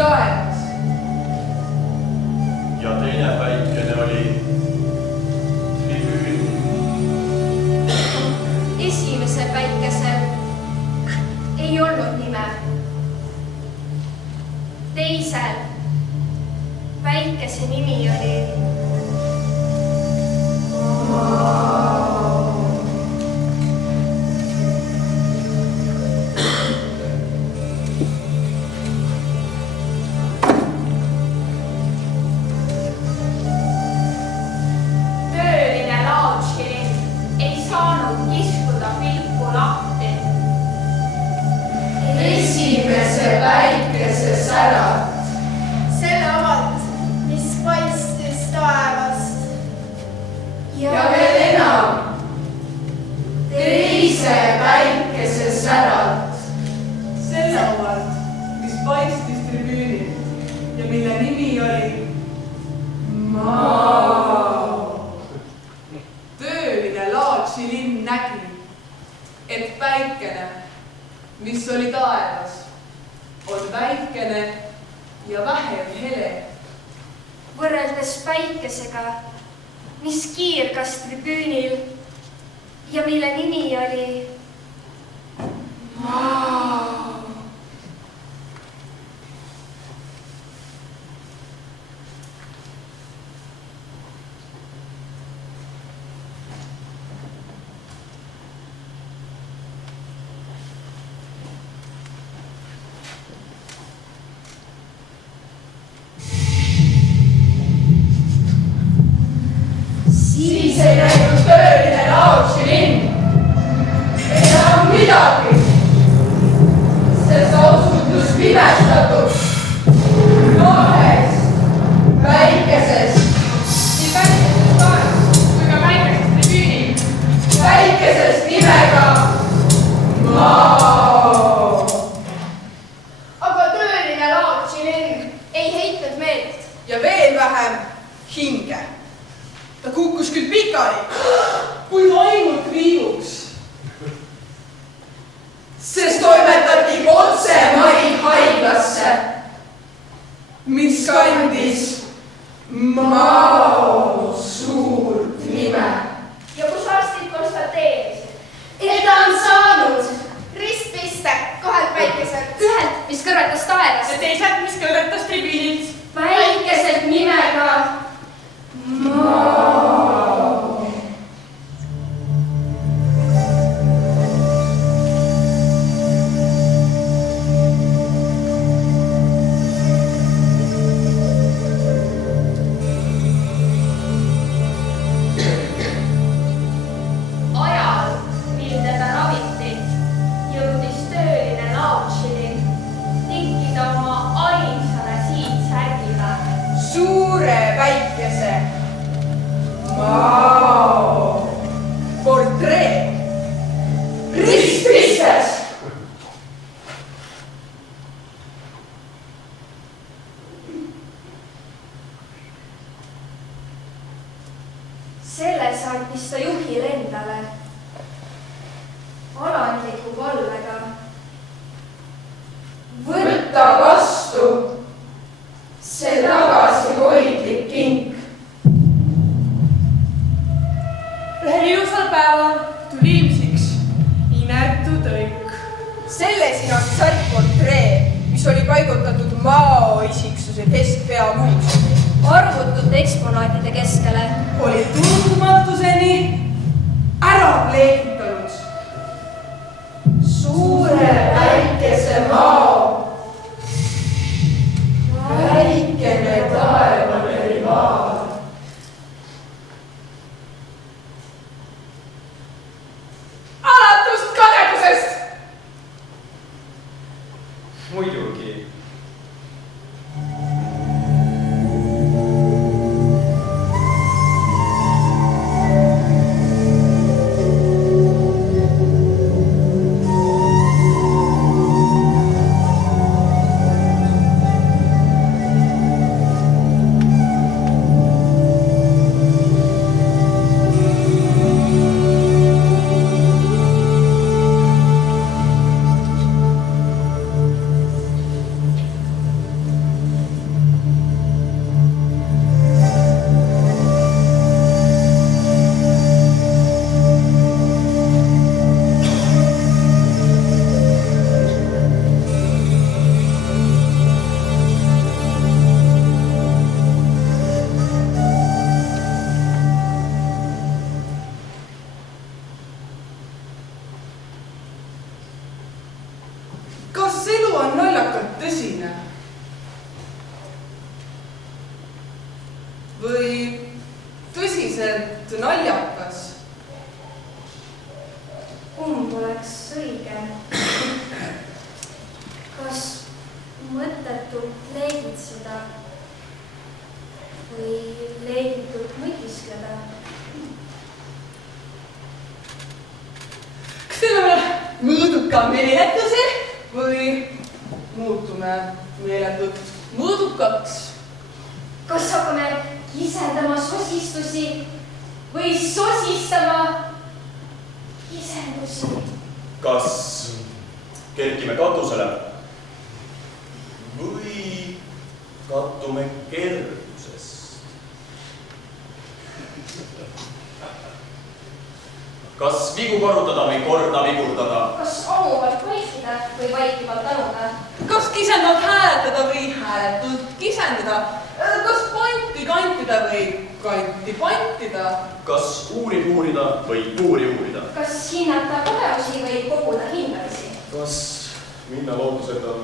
taevas. Ja teine päikene oli tribüünil. Esimesel päikesel ei olnud nime. Teisel päikese nimi oli tööline Laotšili ei saanud kiskuda pilku lahti. Esimese päikese särat. Selle omalt, mis paistis taevast. Ja veel enam, teise päikese särat. Selle omalt, mis paistis tribüünil ja mille nimi oli Mao. Tööline Laotsi linn nägi, et päikene, mis oli taevas, on väikene ja vähem hele. Võrreldes päikesega, mis kiirgas tribüünil ja mille nimi oli Mao. Siis ei näinud tööline Laotsi linn enam midagi, sest osutus pimestatud kahest päikesest. nii päikesest taevast kui ka päikesest tribüünil. Päikesest nimega Mao. Aga tööline Laotšilinn ei heitnud meelt. ja veel vähem hinge. Ta kukkus küll pikali, kui ainult viivuks. Sest toimetati otse Mai haiglasse, mis kandis Mao suurt nime. Ja kus arstid konstateerisid, Et ta on saanud ristpiste kahelt päikeselt. ühelt, mis kõrvetas taevast, ja teiselt, mis kõrvetas tribüünilt. päikeselt nimega Mao. ajal, mil teda raviti, jõudis tööline Laotšilinn tikkida oma ainsale siitsärgile. Suure päikese Mao portreet ristpistes. Selles andis ta juhile endale alandliku palvega Võtta vastu see tagasihoidlik kink. Ühel ilusal päeval tuli ilmsiks inetu tõik. Selle sinast särkportree, mis oli paigutatud Mao isiksuse keskpea muuseumi, arvutute eksponaatide keskele. oli tundmatuseni ära pleekitanud. suure päikese Mao, väikene taevane rivaal. Alatust kadedusest! Muidugi. tõsiselt naljakas. Kumb oleks õige? Kas mõttetult leegitseda või leegitult mõtiskleda? Kas teeme mõõduka meeletuse või muutume meeletult mõõdukaks? Kas hakkame kisendama sosistusi või sosistama kisendusi? Kas kerkime katusele või kattume kergusest? Kas vigu korrutada või korda vigurdada? Kas amuvalt vaikida või vaikivalt tanuda? Kas kisendavalt hääletada või hääletult kisendada? Kas panti kantida või kanti pantida? Kas uuri uurida või uuri uurida? Kas hinnata kogemusi või koguda hindamisi? Kas minna lootuseta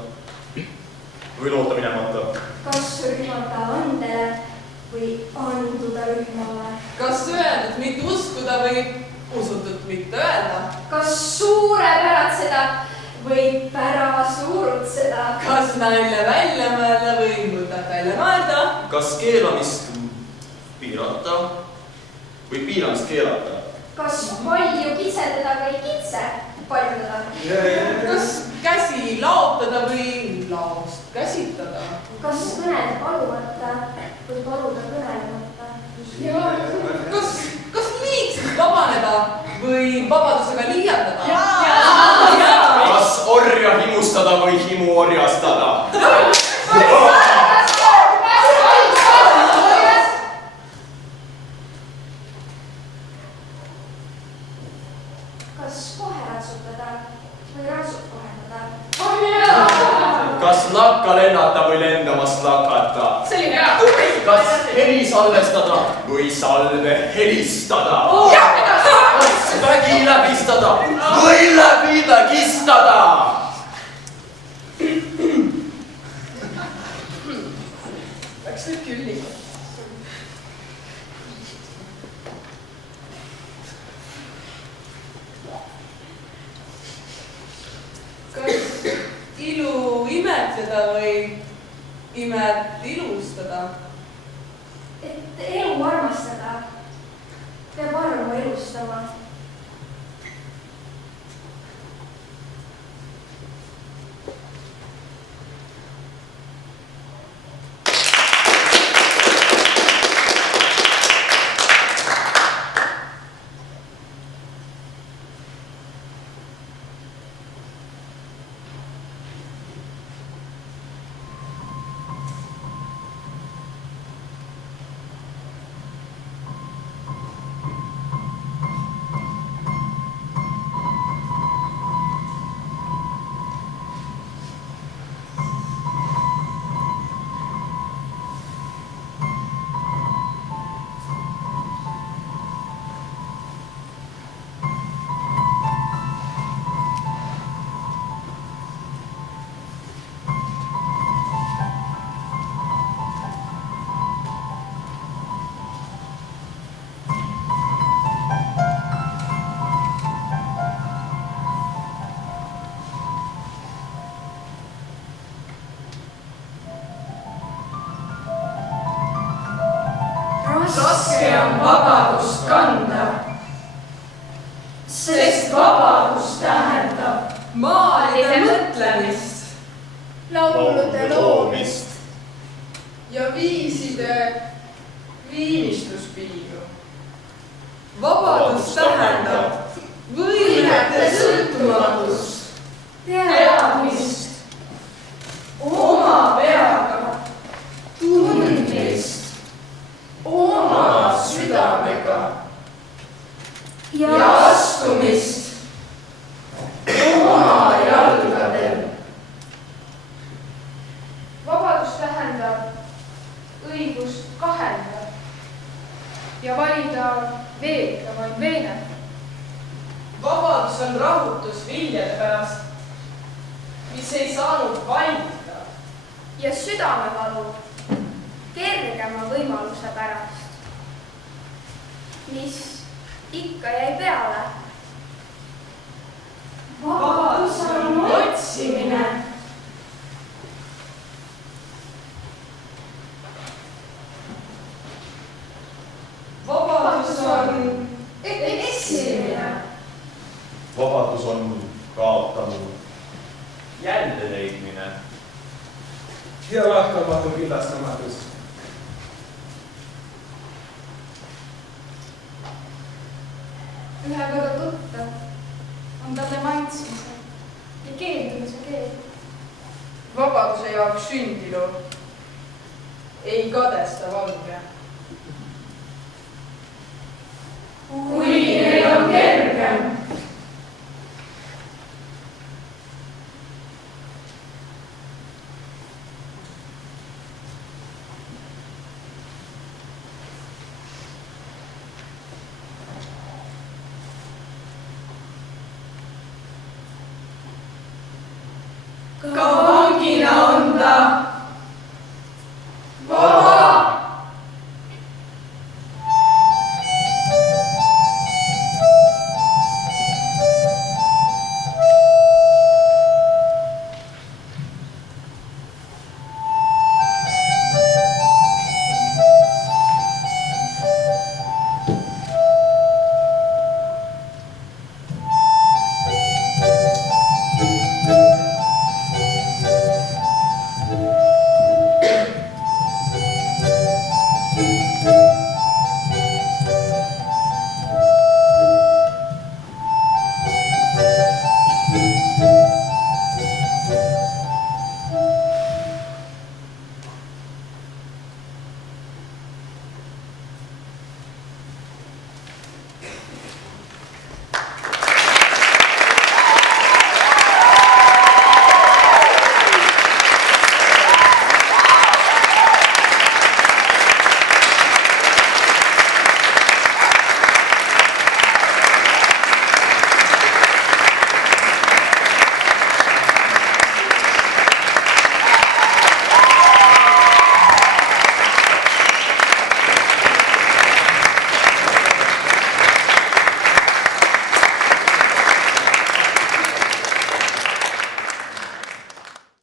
või loota minemata? Kas rühmata andele või anduda rühmale? Kas öeldud mitte uskuda või usutut mitte öelda? Kas suure päratseda või pära suurutseda? Kas nalja välja mõelda või mõtet välja mõelda? Kas keelamist piirata või piiramist keelata? Kas palju kitsendada või kitse paljundada? Kas käsi laotada või laost käsitada? Kas kõnelda palumata või paluda kõnelemata? Kas liigselt vabaneda või vabadusega liialdada? Kas orja himustada või himu orjastada? Kas kohe ratsutada või ratsut kohendada? Kas lakka lennata või lendamast lakata? Selline tubli. Kas heli salvestada või salve helistada? Kas vägi läbistada või läbi vägistada? Läks nüüd küll nii. Kas ilu imetleda või imet ilustada? Et elu armastada, peab armu elustama. Raske on vabadust kanda, sest vabadus tähendab Maalide mõtlemist. Laulude loomist. ja viiside viimistluspiiru. Vabadus tähendab Võimete sõltumatust, teadmist, oma peaga, tundmist, oma südamega ja astumist oma jalgadel. Vabadus tähendab õigust kahelda ja valida veetlamaid veene. Vabadus on rahutus viljade pärast, mis ei saanud valida. Ja südamevalu kergema võimaluse pärast. mis ikka jäi peale. Vabadus on otsimine. Vabadus on eksimine. Vabadus on kaotamine. Jälde leidmine. Ja lahkamatu killastamatus. Ühe korra tuttav on talle maitsmise ja keeldumise keel. Vabaduse jaoks sündinu ei kadesta valge. Kuigi neil on kergem. Ka